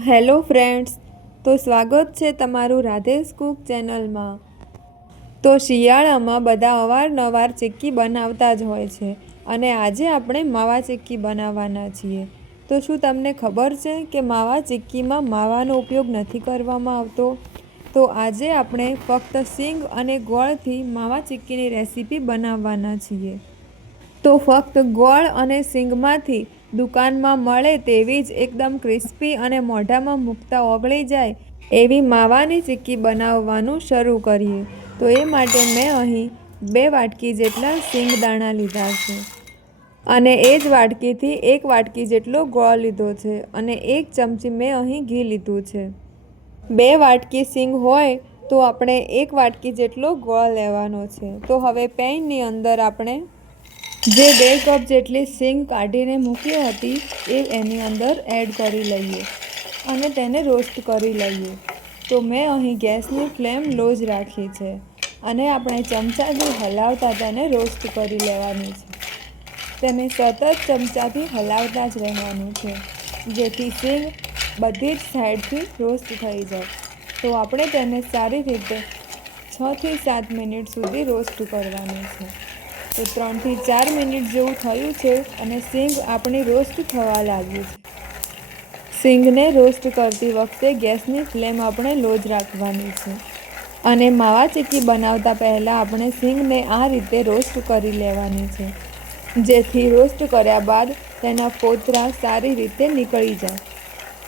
Hello friends, તો સ્વાગત છે તમારું રાધેશ કુક ચેનલમાં. તો શિયાળામાં બધા અવારનવાર ચીક્કી બનાવતા જ હોય છે અને આજે આપણે માવા ચીક્કી બનાવવાના છીએ. તો શું તમને ખબર છે કે માવા ચીક્કીમાં માવાનો ઉપયોગ નથી કરવામાં આવતો? તો આજે આપણે ફક્ત સિંગ અને ગોળથી માવા ચીક્કીની રેસીપી બનાવવાના છીએ. તો ફક્ત ગોળ અને સિંગમાંથી દુકાનમાં મળે તેવી જ એકદમ ક્રિસ્પી અને મોઢામાં મૂકતા ઓગળી જાય એવી માવાની ચીક્કી બનાવવાનું શરૂ કરીએ. તો એ માટે મેં અહીં બે વાટકી જેટલા સિંગદાણા લીધા છે. અને એ જ વાટકીથી એક વાટકી જેટલો ગોળ લીધો છે અને એક ચમચી મેં અહીં ઘી લીધું છે. બે વાટકી સિંગ હોય તો આપણે એક વાટકી જેટલો ગોળ લેવાનો છે. તો હવે પેનની અંદર આપણે જે બે કપ જેટલી સિંગ કાઢીને મૂકી હતી, એ એની અંદર એડ કરી લઈએ અને તેને રોસ્ટ કરી લઈએ. તો મેં અહીં ગેસની ફ્લેમ લો જ રાખી છે અને આપણે ચમચાથી હલાવતા તેને રોસ્ટ કરી લેવાની છે. તેને સતત ચમચાથી હલાવતા જ રહેવાનું છે, જેથી સિંગ બધી જ સાઈડથી રોસ્ટ થઈ જાય. તો આપણે તેને સારી રીતે છથી સાત મિનિટ સુધી રોસ્ટ કરવાનું છે. તો ત્રણથી ચાર મિનિટ જેવું થયું છે અને સિંગ આપણી રોસ્ટ થવા લાગ્યું છે. સિંગને રોસ્ટ કરતી વખતે ગેસની ફ્લેમ આપણે લો જ રાખવાની છે. અને માવા ચીકી બનાવતા પહેલાં આપણે સિંગને આ રીતે રોસ્ટ કરી લેવાની છે. જેથી રોસ્ટ કર્યા બાદ તેના ફોતરા સારી રીતે નીકળી જાય.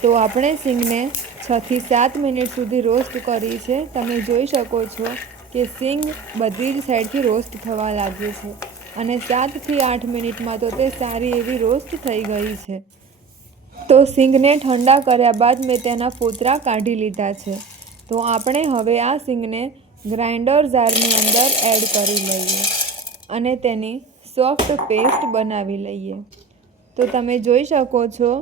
તો આપણે સિંગને છથી સાત મિનિટ સુધી રોસ્ટ કરી છે. તમે જોઈ શકો છો કે સિંગ બધી જ સાઈડથી રોસ્ટ થવા લાગી છે. અને સાતથી આઠ મિનિટમાં તો તે સારી એવી રોસ્ટ થઈ ગઈ છે. તો સિંગને ઠંડા કર્યા બાદ મેં તેના ફોતરા કાઢી લીધા છે. તો આપણે હવે આ સિંગને ગ્રાઇન્ડર જારની અંદર એડ કરી લઈએ અને તેની સોફ્ટ પેસ્ટ બનાવી લઈએ. તો તમે જોઈ શકો છો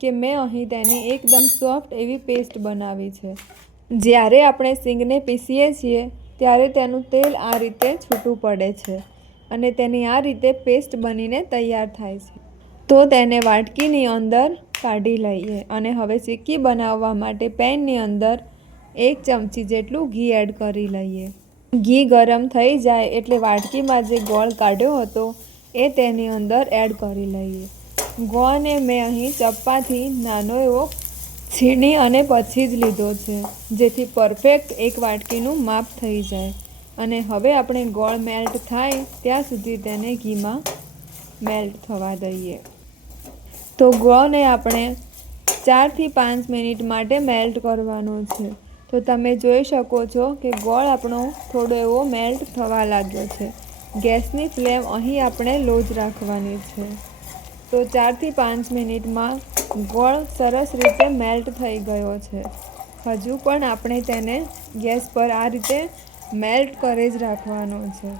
કે મેં અહીં તેની એકદમ સોફ્ટ એવી પેસ્ટ બનાવી છે. જ્યારે આપણે સિંગને પીસીએ છીએ ત્યારે તેનું તેલ આ રીતે છૂટું પડે છે અને તેની આ રીતે પેસ્ટ બનીને તૈયાર થાય છે. તો તેને વાટકીની અંદર કાઢી લઈએ અને હવે સિક્કી બનાવવા માટે પેનની અંદર એક ચમચી જેટલું ઘી એડ કરી લઈએ. ઘી ગરમ થઈ જાય એટલે વાટકીમાં જે ગોળ કાઢ્યો હતો એ તેની અંદર એડ કરી લઈએ. ગોળને મેં અહીં ચપ્પાથી નાનો એવો છીણી અને પછી જ લીધો છે, જેથી પરફેક્ટ એક વાટકીનું માપ થઈ જાય. અને હવે આપણે ગોળ મેલ્ટ થાય ત્યાં સુધી તેને ઘીમાં મેલ્ટ થવા દઈએ. તો ગોળને આપણે ચારથી પાંચ મિનિટ માટે મેલ્ટ કરવાનો છે. તો તમે જોઈ શકો છો કે ગોળ આપણો થોડો એવો મેલ્ટ થવા લાગ્યો છે. ગેસની ફ્લેમ અહીં આપણે લો જ રાખવાની છે. તો ચારથી પાંચ મિનિટમાં ગોળ સરસ રીતે મેલ્ટ થઈ ગયો છે. હજુ પણ આપણે તેને ગેસ પર આ રીતે મેલ્ટ કરી જ રાખવાનો છે.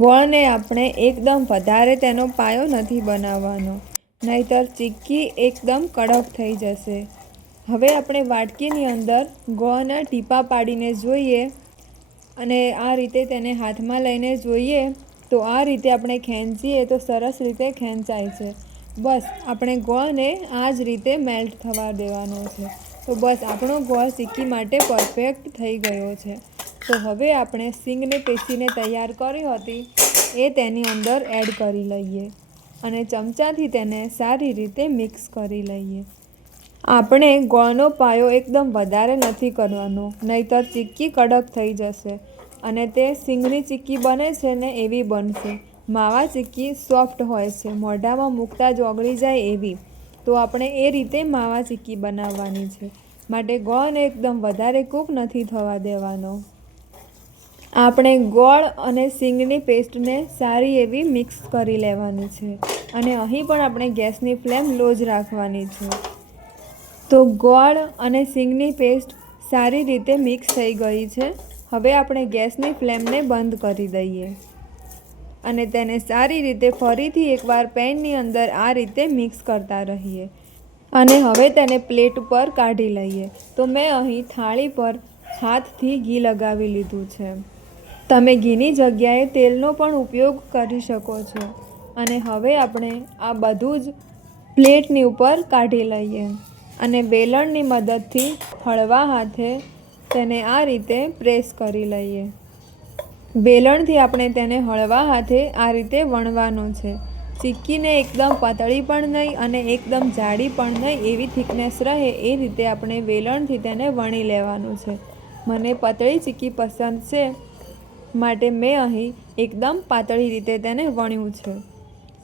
ગોળને આપણે એકદમ વધારે તેનો પાયો નથી બનાવવાનો, નહીતર ચીક્કી એકદમ કડક થઈ જશે. હવે આપણે વાટકીની અંદર ગોળના ટીપા પાડીને જોઈએ અને આ રીતે તેને હાથમાં લઈને જોઈએ તો આ રીતે આપણે ખેંચીએ તો સરસ રીતે ખેંચાય છે. બસ, આપણે ગોળને આ જ રીતે મેલ્ટ થવા દેવાનો છે. તો બસ, આપણો ગોળ સિક્કી માટે પરફેક્ટ થઈ ગયો છે. તો હવે આપણે સિંગને પેશીને તૈયાર કરી હતી, એ તેની અંદર એડ કરી લઈએ અને ચમચાથી તેને સારી રીતે મિક્સ કરી લઈએ. આપણે ગોળનો પાયો એકદમ વધારે નથી કરવાનો, નહીતર ચીક્કી કડક થઈ જશે અને તે સિંગની ચીક્કી બને છે ને એવી બનશે. માવા ચીક્કી સોફ્ટ હોય છે. મોઢામાં મૂકતા જ ઓગળી જાય એવી. તો આપણે એ રીતે માવા ચીક્કી બનાવવાની છે. માટે ગોળને એકદમ વધારે કૂક નથી થવા દેવાનો. આપણે ગોળ અને સિંગની પેસ્ટને સારી એવી મિક્સ કરી લેવાની છે. અને અહીં પણ આપણે ગેસની ફ્લેમ લો જ રાખવાની છે. તો ગોળ અને સિંગની પેસ્ટ સારી રીતે મિક્સ થઈ ગઈ છે. હવે આપણે ગેસની ફ્લેમને બંધ કરી દઈએ. અને તેને સારી રીતે ફરીથી એકવાર પેનની અંદર આ રીતે મિક્સ કરતા રહીએ. અને હવે તેને પ્લેટ પર કાઢી લઈએ. તો મેં અહીં થાળી પર હાથથી ઘી લગાવી લીધું છે. તમે ઘીની જગ્યાએ તેલનો પણ ઉપયોગ કરી શકો છો. અને હવે આપણે આ બધું જ પ્લેટની ઉપર કાઢી લઈએ. અને વેલણની મદદથી હળવા હાથે તેને આ રીતે પ્રેસ કરી લઈએ. વેલણથી આપણે તેને હળવા હાથે આ રીતે વણવાનું છે. ચીક્કીને એકદમ પાતળી પણ નહીં અને એકદમ જાડી પણ નહીં એવી થિકનેસ રહે એ રીતે આપણે વેલણથી તેને વણી લેવાનું છે. મને પાતળી ચીક્કી પસંદ છે માટે મેં અહીં એકદમ પાતળી રીતે તેને વણ્યું છે.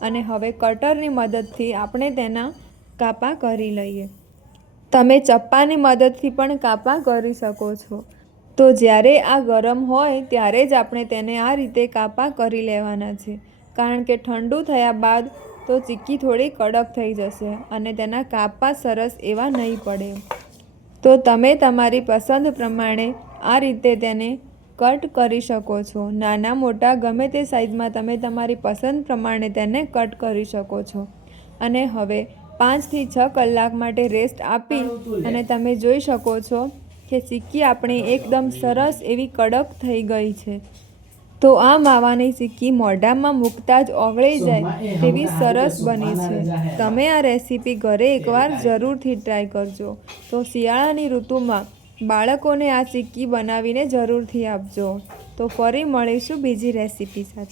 અને હવે કટરની મદદથી આપણે તેના કાપા કરી લઈએ. તમે ચપ્પાની મદદથી પણ કાપા કરી શકો છો. તો જ્યારે આ ગરમ હોય ત્યારે જ આપણે તેને આ રીતે કાપા કરી લેવાના છે. કારણ કે ઠંડુ થયા બાદ તો ચીક્કી થોડી કડક થઈ જશે અને તેના કાપા સરસ એવા નહીં પડે. તો તમે તમારી પસંદ પ્રમાણે આ રીતે તેને કટ કરી શકો છો. નાના મોટા ગમે તે સાઈઝમાં તમે તમારી પસંદ પ્રમાણે તેને કટ કરી શકો છો. અને હવે પાંચથી છ કલાક માટે રેસ્ટ આપી અને તમે જોઈ શકો છો કે સિક્કી આપણી એકદમ સરસ એવી કડક થઈ ગઈ છે. તો આ માવાની સિક્કી મોઢામાં મૂકતા જ ઓગળી જાય તેવી સરસ બની છે. તમે આ રેસીપી ઘરે એકવાર જરૂરથી ટ્રાય કરજો. તો શિયાળાની ઋતુમાં બાળકોને આ ચીક્કી બનાવીને જરૂરથી આપજો. તો ફરી મળીશું બીજી રેસીપી સાથે.